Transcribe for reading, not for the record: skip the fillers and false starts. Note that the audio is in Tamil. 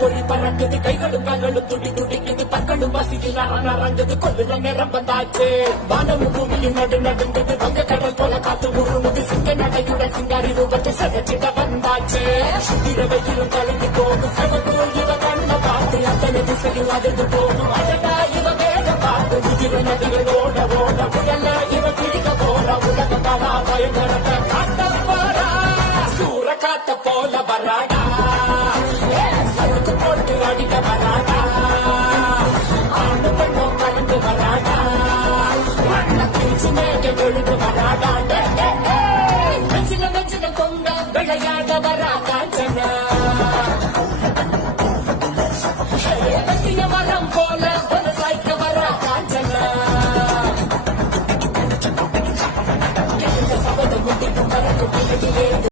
பொறி பறக்குது கைகளும் கால்களும் துடி துடிக்குது பற்களும் வாசிக்குது நரங்குது கொள்ளுற நேரம் வந்தாச்சு வானமும் பூமியும் நடு நடுங்குது வங்க கடல் போல காத்து உருமுது சிங்க நடையுடன் சிங்காரி ரூபத்தை சதச்சிட வந்தாச்சு சுத்திர வெயிலும் கலந்து போகும் சகத்தூர் இவ கண்ண பார்த்து அத்தனை திசையும் அதிர்ந்து போகும் அழகா இவ வேக பார்த்து உதிர நதிகள் ஓட ஓட புயல இவ பிடிக்க போல உலக காலா பயங்கரத்தை காட்ட போறா சூற காத்த போல வராட